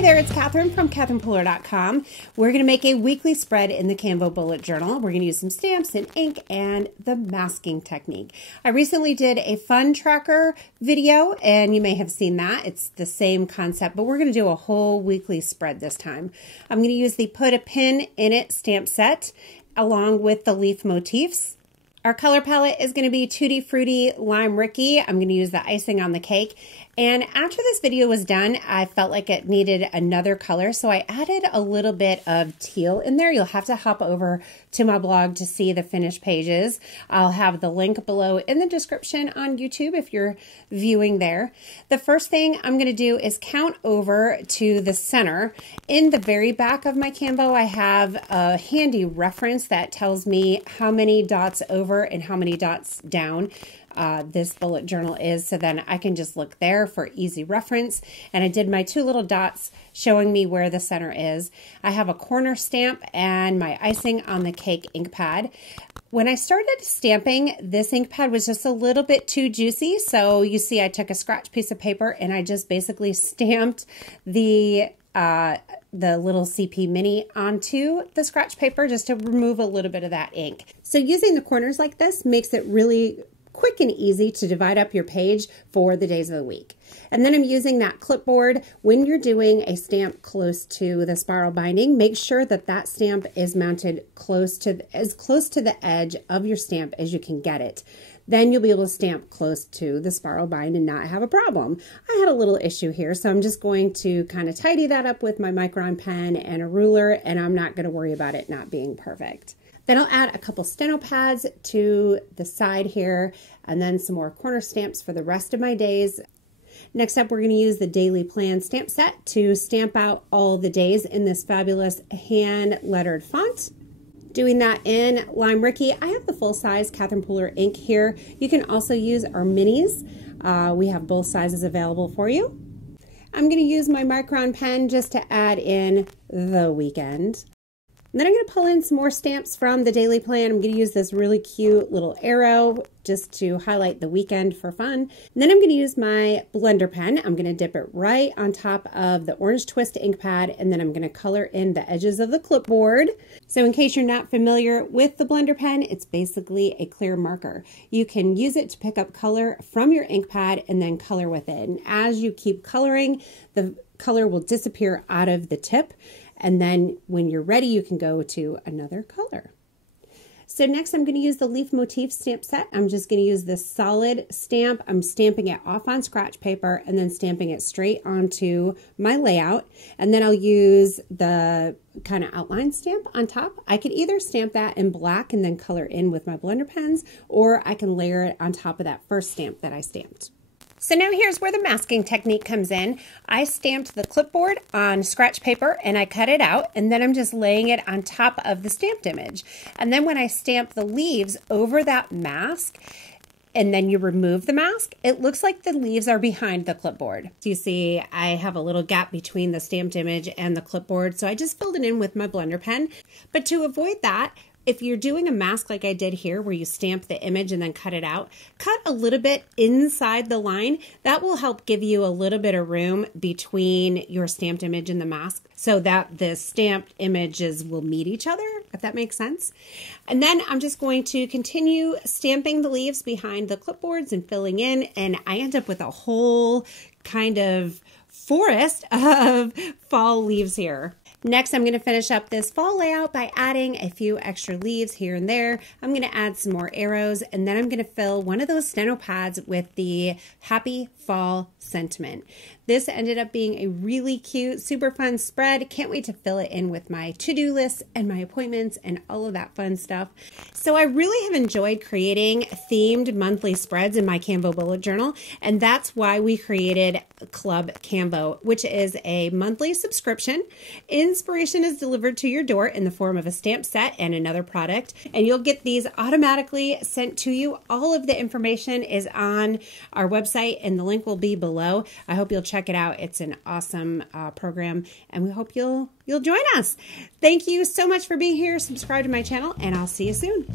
Hey there, it's Catherine from CatherinePuller.com. We're going to make a weekly spread in the Canvo bullet journal. We're going to use some stamps and ink and the masking technique. I recently did a fun tracker video, and you may have seen that. It's the same concept, but we're going to do a whole weekly spread this time. I'm going to use the Put a Pin in It stamp set along with the leaf motifs. Our color palette is going to be Tutti Frutti Lime Ricky. I'm going to use the icing on the cake. And after this video was done, I felt like it needed another color, so I added a little bit of teal in there. You'll have to hop over to my blog to see the finished pages. I'll have the link below in the description on YouTube if you're viewing there. The first thing I'm going to do is count over to the center. In the very back of my Canvo, I have a handy reference that tells me how many dots over and how many dots down this bullet journal is, so then I can just look there for easy reference. And I did my two little dots showing me where the center is. I have a corner stamp and my icing on the cake ink pad. When I started stamping, this ink pad was just a little bit too juicy, so you see I took a scratch piece of paper and I just basically stamped the little CP Mini onto the scratch paper just to remove a little bit of that ink. So using the corners like this makes it really quick and easy to divide up your page for the days of the week. And then I'm using that clipboard. When you're doing a stamp close to the spiral binding, make sure that that stamp is mounted as close to the edge of your stamp as you can get it. Then you'll be able to stamp close to the spiral bind and not have a problem. I had a little issue here, so I'm just going to kind of tidy that up with my micron pen and a ruler, and I'm not going to worry about it not being perfect. Then I'll add a couple steno pads to the side here, and then some more corner stamps for the rest of my days. Next up, we're going to use the Daily Plan stamp set to stamp out all the days in this fabulous hand-lettered font. Doing that in Lime Ricky. I have the full-size Catherine Puller ink here. You can also use our minis. We have both sizes available for you. I'm going to use my micron pen just to add in the weekend. And then I'm going to pull in some more stamps from the Daily Plan. I'm going to use this really cute little arrow just to highlight the weekend for fun. And then I'm going to use my blender pen. I'm going to dip it right on top of the orange twist ink pad, and then I'm going to color in the edges of the clipboard. So in case you're not familiar with the blender pen, it's basically a clear marker. You can use it to pick up color from your ink pad and then color with it. And as you keep coloring, the color will disappear out of the tip. And then when you're ready, you can go to another color. So next I'm going to use the Leaf Motif stamp set. I'm just going to use this solid stamp. I'm stamping it off on scratch paper and then stamping it straight onto my layout. And then I'll use the kind of outline stamp on top. I could either stamp that in black and then color in with my blender pens, or I can layer it on top of that first stamp that I stamped. So now here's where the masking technique comes in. I stamped the clipboard on scratch paper and I cut it out, and then I'm just laying it on top of the stamped image. And then when I stamp the leaves over that mask, and then you remove the mask, it looks like the leaves are behind the clipboard. So you see I have a little gap between the stamped image and the clipboard, so I just filled it in with my blender pen. But to avoid that, if you're doing a mask like I did here where you stamp the image and then cut it out, cut a little bit inside the line. That will help give you a little bit of room between your stamped image and the mask so that the stamped images will meet each other, if that makes sense. And then I'm just going to continue stamping the leaves behind the clipboards and filling in, and I end up with a whole kind of forest of fall leaves here. Next, I'm going to finish up this fall layout by adding a few extra leaves here and there. I'm going to add some more arrows, and then I'm going to fill one of those steno pads with the Happy Fall sentiment. This ended up being a really cute, super fun spread. Can't wait to fill it in with my to-do lists and my appointments and all of that fun stuff. So I really have enjoyed creating themed monthly spreads in my Canvo bullet journal, and that's why we created Club Canvo, which is a monthly subscription. Inspiration is delivered to your door in the form of a stamp set and another product, and you'll get these automatically sent to you. All of the information is on our website, and the link will be below. I hope you'll check it out. It's an awesome program, and we hope you'll join us. Thank you so much for being here. Subscribe to my channel, and I'll see you soon.